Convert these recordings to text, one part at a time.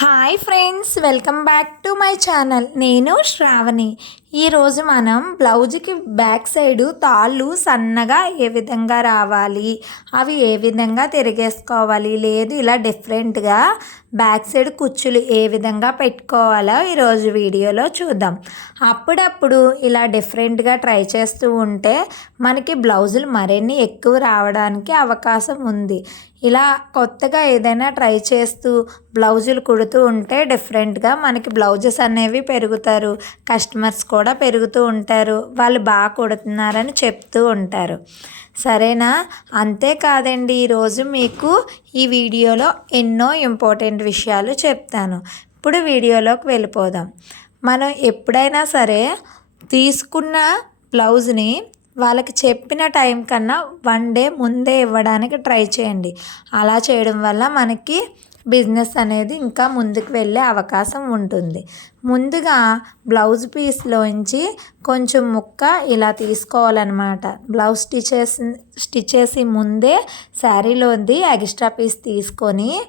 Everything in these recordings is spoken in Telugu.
Hi friends welcome back to my channel. నేను శ్రావణి. ఈరోజు మనం బ్లౌజ్కి బ్యాక్ సైడు తాళ్ళు సన్నగా ఏ విధంగా రావాలి? అవి ఏ విధంగా తిరిగేసుకోవాలి? లేదు ఇలా డిఫరెంట్గా బ్యాక్ సైడ్ కుచ్చులు ఏ విధంగా పెట్టుకోవాలో ఈరోజు వీడియోలో చూద్దాం. అప్పుడప్పుడు ఇలా డిఫరెంట్గా ట్రై చేస్తూ ఉంటే మనకి బ్లౌజులు మరిన్ని ఎక్కువ రావడానికి అవకాశం ఉంది. ఇలా కొత్తగా ఏదైనా ట్రై చేస్తూ బ్లౌజులు కుడుతూ ఉంటే డిఫరెంట్గా మనకి బ్లౌజెస్ అనేవి పెరుగుతారు. కస్టమర్స్ కూడా కూడా పెరుగుతూ ఉంటారు. వాళ్ళు బాగా కుడుతున్నారని చెప్తూ ఉంటారు. సరేనా? అంతేకాదండి ఈరోజు మీకు ఈ వీడియోలో ఎన్నో ఇంపార్టెంట్ విషయాలు చెప్తాను. ఇప్పుడు వీడియోలోకి వెళ్ళిపోదాం. మనం ఎప్పుడైనా సరే తీసుకున్న బ్లౌజ్ని వాళ్ళకి చెప్పిన టైం కన్నా వన్ డే ముందే ఇవ్వడానికి ట్రై చేయండి. అలా చేయడం వల్ల మనకి బిజినెస్ అనేది ఇంకా ముందుకు వెళ్ళే అవకాశం ఉంటుంది. ముందుగా బ్లౌజ్ పీస్లోంచి కొంచెం ముక్క ఇలా తీసుకోవాలన్నమాట. బ్లౌజ్ స్టిచెస్ స్టిచ్ చేసి ముందే శారీలోది ఎక్స్ట్రా పీస్ తీసుకొని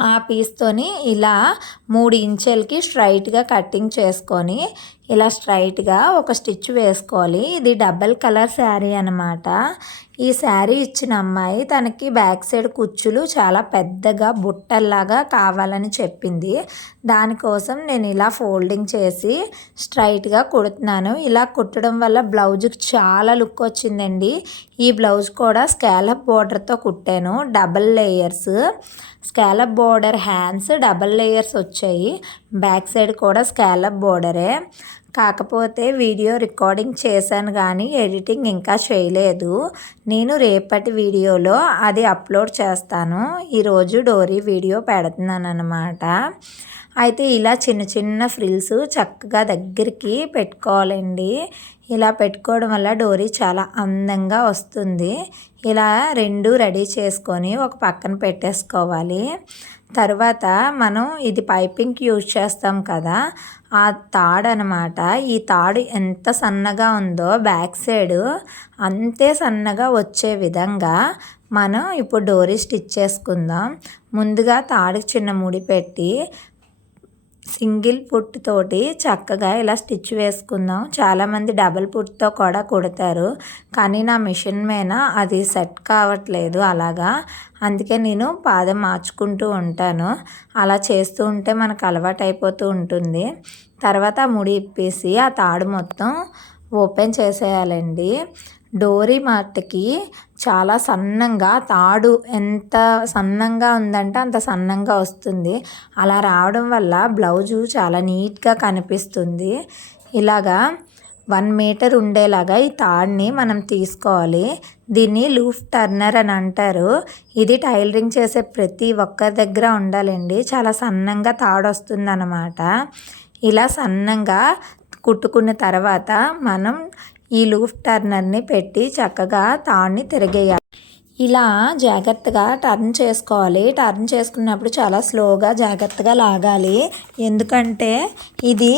ఆ పీస్తోని ఇలా మూడు ఇంచెలకి స్ట్రైట్గా కటింగ్ చేసుకొని ఇలా స్ట్రైట్గా ఒక స్టిచ్ వేసుకోవాలి. ఇది డబల్ కలర్ శారీ అనమాట ఈ శారీ ఇచ్చిన అమ్మాయి తనకి బ్యాక్ సైడ్ కుచ్చులు చాలా పెద్దగా బుట్టల్లాగా కావాలని చెప్పింది. దానికోసం నేను ఇలా ఫోల్డింగ్ చేసి స్ట్రైట్గా కుడుతున్నాను. ఇలా కుట్టడం వల్ల బ్లౌజ్కి చాలా లుక్ వచ్చిందండి. ఈ బ్లౌజ్ కూడా స్కాలప్ బోర్డర్తో కుట్టాను. Double layers. Scallop border hands double layers వచ్చాయి. బ్యాక్ సైడ్ కూడా స్కాలప్ బోర్డరే. కాకపోతే వీడియో రికార్డింగ్ చేశాను కానీ ఎడిటింగ్ ఇంకా చేయలేదు. నేను రేపటి వీడియోలో అది అప్లోడ్ చేస్తాను. ఈరోజు డోరీ వీడియో పెడుతున్నాను అనమాట అయితే ఇలా చిన్న చిన్న ఫ్రిల్స్ చక్కగా దగ్గరికి పెట్టుకోవాలండి. ఇలా పెట్టుకోవడం వల్ల డోరీ చాలా అందంగా వస్తుంది. ఇలా రెండు రెడీ చేసుకొని ఒక పక్కన పెట్టేసుకోవాలి. తర్వాత మనం ఇది పైపింగ్కి యూజ్ చేస్తాం కదా ఆ తాడు అనమాట ఈ తాడు ఎంత సన్నగా ఉందో బ్యాక్ సైడ్ అంతే సన్నగా వచ్చే విధంగా మనం ఇప్పుడు డోరీ స్టిచ్ చేసుకుందాం. ముందుగా తాడుకి చిన్న ముడి పెట్టి సింగిల్ పుట్టుతోటి చక్కగా ఇలా స్టిచ్ వేసుకుందాం. చాలామంది డబల్ పుట్టుతో కూడా కుడతారు. కానీ నా మిషన్ మీద అది సెట్ కావట్లేదు అలాగా. అందుకే నేను పాదం మార్చుకుంటూ ఉంటాను. అలా చేస్తూ ఉంటే మనకు అలవాటు అయిపోతూ ఉంటుంది. తర్వాత ముడి ఇప్పేసి ఆ తాడు మొత్తం ఓపెన్ చేసేయాలండి. డోరీ చాలా సన్నంగా తాడు ఎంత సన్నంగా ఉందంటే అంత సన్నంగా వస్తుంది. అలా రావడం వల్ల బ్లౌజు చాలా నీట్గా కనిపిస్తుంది. ఇలాగా వన్ మీటర్ ఉండేలాగా ఈ తాడ్ని మనం తీసుకోవాలి. దీన్ని లూఫ్ టర్నర్ అని అంటారు. ఇది టైలరింగ్ చేసే ప్రతి ఒక్కరి దగ్గర ఉండాలండి. చాలా సన్నంగా తాడు వస్తుంది అన్నమాట ఇలా సన్నంగా కుట్టుకున్న తర్వాత మనం ఈ లూఫ్ టర్నర్ని పెట్టి చక్కగా తాడుని తిరిగేయాలి. ఇలా జాగ్రత్తగా టర్న్ చేసుకోవాలి. టర్న్ చేసుకున్నప్పుడు చాలా స్లోగా జాగ్రత్తగా లాగాలి. ఎందుకంటే ఇది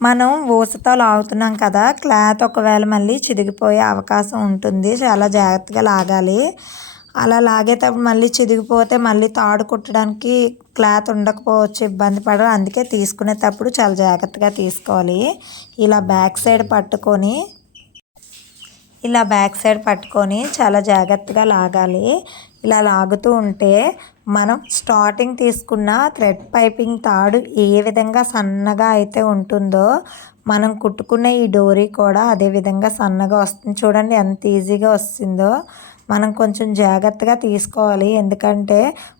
మనం ఊసతో లాగుతున్నాం కదా క్లాత్ ఒకవేళ మళ్ళీ చిదిగిపోయే అవకాశం ఉంటుంది. చాలా జాగ్రత్తగా లాగాలి. అలా లాగేటప్పుడు మళ్ళీ చిదిగిపోతే మళ్ళీ తాడు కుట్టడానికి క్లాత్ ఉండకపోవచ్చు ఇబ్బంది పడరు. అందుకే తీసుకునేటప్పుడు చాలా జాగ్రత్తగా తీసుకోవాలి. ఇలా బ్యాక్ సైడ్ పట్టుకొని ఇలా బ్యాక్ సైడ్ పట్టుకొని చాలా జాగ్రత్తగా లాగాలి. ఇలా లాగుతూ ఉంటే మనం స్టార్టింగ్ తీసుకున్న థ్రెడ్ పైపింగ్ తాడు ఏ విధంగా సన్నగా అయితే ఉంటుందో మనం కుట్టుకున్న ఈ డోరీ కూడా అదే విధంగా సన్నగా వస్తుంది. చూడండి ఎంత ఈజీగా వస్తుందో. మనం కొంచెం జాగ్రత్తగా తీసుకోవాలి. ఎందుకంటే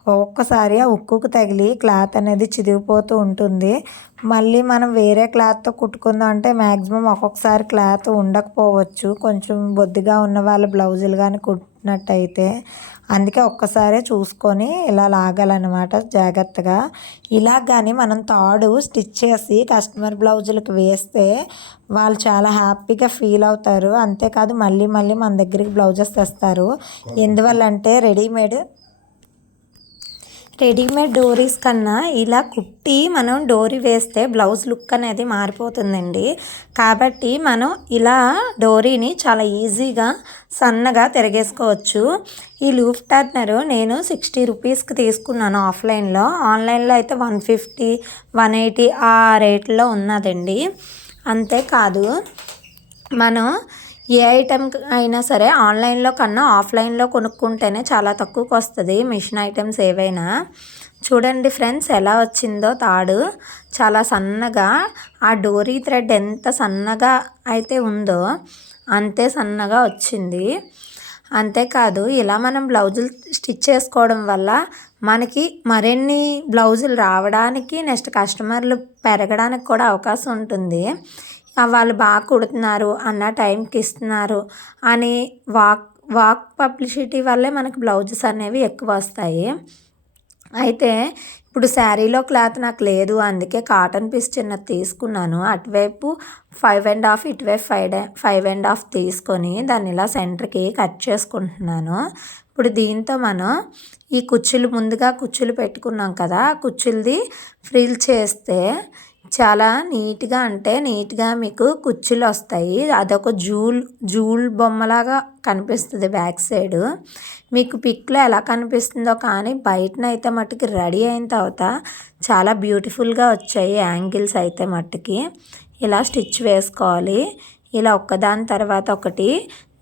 ఒక్కొక్కసారి ఆ ఉక్కుకు తగిలి క్లాత్ అనేది చిదిగిపోతూ ఉంటుంది. మళ్ళీ మనం వేరే క్లాత్తో కుట్టుకుందాం అంటే మ్యాక్సిమం ఒక్కొక్కసారి క్లాత్ ఉండకపోవచ్చు. కొంచెం బొద్దుగా ఉన్న వాళ్ళ బ్లౌజులు కానీ కుట్టినట్టయితే అందుకే ఒక్కసారే చూసుకొని ఇలా లాగాలన్నమాట జాగ్రత్తగా. ఇలా కానీ మనం తాడు స్టిచ్ చేసి కస్టమర్ బ్లౌజులకు వేస్తే వాళ్ళు చాలా హ్యాపీగా ఫీల్ అవుతారు. అంతేకాదు మళ్ళీ మళ్ళీ మన దగ్గరికి బ్లౌజెస్ తెస్తారు. ఎందువల్ల అంటే రెడీమేడ్ రెడీమేడ్ డోరీస్ కన్నా ఇలా కుట్టి మనం డోరీ వేస్తే బ్లౌజ్ లుక్ అనేది మారిపోతుందండి. కాబట్టి మనం ఇలా డోరీని చాలా ఈజీగా సన్నగా తిరగేసుకోవచ్చు. ఈ లూఫ్ టర్నర్ నేను సిక్స్టీ రూపీస్కి తీసుకున్నాను ఆఫ్లైన్లో. ఆన్లైన్లో అయితే వన్ ఫిఫ్టీ వన్ ఎయిటీ ఆ రేట్లో ఉన్నదండి. అంతేకాదు మనం ఏ ఐటెం అయినా సరే ఆన్లైన్లో కన్నా ఆఫ్లైన్లో కొనుక్కుంటేనే చాలా తక్కువకు వస్తుంది మిషన్ ఐటమ్స్ ఏవైనా. చూడండి ఫ్రెండ్స్ ఎలా వచ్చిందో తాడు. చాలా సన్నగా ఆ డోరీ థ్రెడ్ ఎంత సన్నగా అయితే ఉందో అంతే సన్నగా వచ్చింది. అంతేకాదు ఇలా మనం బ్లౌజులు స్టిచ్ చేసుకోవడం వల్ల మనకి మరిన్ని బ్లౌజులు రావడానికి నెక్స్ట్ కస్టమర్లు పెరగడానికి కూడా అవకాశం ఉంటుంది. వాళ్ళు బాగా కుడుతున్నారు అన్న టైంకి ఇస్తున్నారు అని వాక్ వాక్ పబ్లిసిటీ వల్లే మనకు బ్లౌజెస్ అనేవి ఎక్కువ వస్తాయి. అయితే ఇప్పుడు శారీలో క్లాత్ నాకు లేదు అందుకే కాటన్ పీస్ చిన్నది తీసుకున్నాను. అటువైపు ఫైవ్ అండ్ హాఫ్ ఇటువైపు ఫైవ్ ఫైవ్ అండ్ హాఫ్ తీసుకొని దాన్ని ఇలా సెంటర్కి కట్ చేసుకుంటున్నాను. ఇప్పుడు దీంతో మనం ఈ కుచ్చులు ముందుగా కుచ్చులు పెట్టుకున్నాం కదా కుచ్చులది ఫ్రిల్ చేస్తే చాలా నీట్గా అంటే నీట్గా మీకు కుర్చీలు వస్తాయి. అదొక జూల్ జూల్ బొమ్మలాగా కనిపిస్తుంది బ్యాక్ సైడ్. మీకు పిక్లో ఎలా కనిపిస్తుందో కానీ బయటనైతే మట్టుకి రెడీ అయిన తర్వాత చాలా బ్యూటిఫుల్గా వచ్చాయి యాంగిల్స్ అయితే మట్టుకి. ఇలా స్టిచ్ వేసుకోవాలి. ఇలా ఒక్కదాని తర్వాత ఒకటి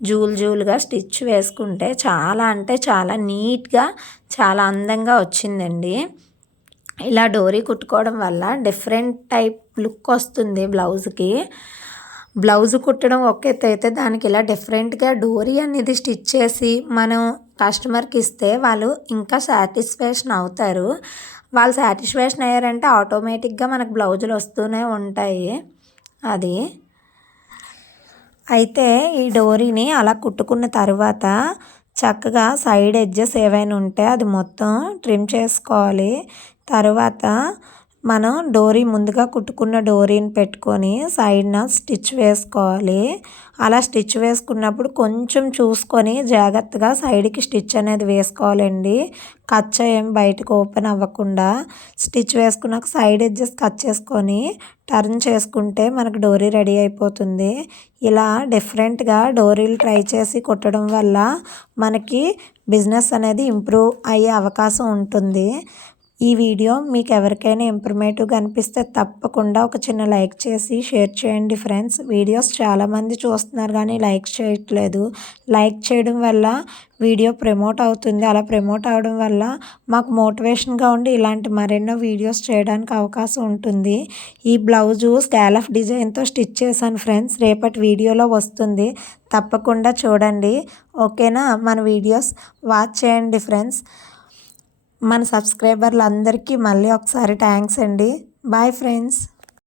జూల్ జూల్గా స్టిచ్ వేసుకుంటే చాలా అంటే చాలా నీట్గా చాలా అందంగా వచ్చిందండి. ఇలా డోరీ కుట్టుకోవడం వల్ల డిఫరెంట్ టైప్ లుక్ వస్తుంది బ్లౌజ్కి. బ్లౌజ్ కుట్టడం ఒక అయితే దానికి ఇలా డిఫరెంట్గా డోరీ అనేది స్టిచ్ చేసి మనం కస్టమర్కి ఇస్తే వాళ్ళు ఇంకా సాటిస్ఫాక్షన్ అవుతారు. వాళ్ళు సాటిస్ఫాక్షన్ అయ్యారంటే ఆటోమేటిక్గా మనకు బ్లౌజులు వస్తూనే ఉంటాయి. అది. అయితే ఈ డోరీని అలా కుట్టుకున్న తర్వాత చక్కగా సైడ్ ఎడ్జెస్ ఏవైనా ఉంటే అది మొత్తం ట్రిమ్ చేసుకోవాలి. తర్వాత మనం డోరీ ముందుగా కుట్టుకున్న డోరీని పెట్టుకొని సైడ్న స్టిచ్ వేసుకోవాలి. అలా స్టిచ్ వేసుకున్నప్పుడు కొంచెం చూసుకొని జాగ్రత్తగా సైడ్కి స్టిచ్ అనేది వేసుకోవాలండి. కచ్చ ఏం బయటకు ఓపెన్ అవ్వకుండా స్టిచ్ వేసుకున్నాక సైడ్ ఎడ్జెస్ కట్ చేసుకొని టర్న్ చేసుకుంటే మనకు డోరీ రెడీ అయిపోతుంది. ఇలా డిఫరెంట్గా డోరీలు ట్రై చేసి కుట్టడం వల్ల మనకి బిజినెస్ అనేది ఇంప్రూవ్ అయ్యే అవకాశం ఉంటుంది. ఈ వీడియో మీకు ఎవరికైనా ఇంప్రమేటివ్గా అనిపిస్తే తప్పకుండా ఒక చిన్న లైక్ చేసి షేర్ చేయండి ఫ్రెండ్స్. వీడియోస్ చాలామంది చూస్తున్నారు కానీ లైక్ చేయట్లేదు. లైక్ చేయడం వల్ల వీడియో ప్రమోట్ అవుతుంది. అలా ప్రమోట్ అవడం వల్ల మాకు మోటివేషన్గా ఉండి ఇలాంటి మరెన్నో వీడియోస్ చేయడానికి అవకాశం ఉంటుంది. ఈ బ్లౌజు స్కాలఫ్ డిజైన్తో స్టిచ్ చేశాను ఫ్రెండ్స్. రేపటి వీడియోలో వస్తుంది. తప్పకుండా చూడండి. ఓకేనా? మన వీడియోస్ వాచ్ చేయండి ఫ్రెండ్స్. మన సబ్స్క్రైబర్లు అందరికీ మళ్ళీ ఒకసారి థ్యాంక్స్ అండి. Bye friends.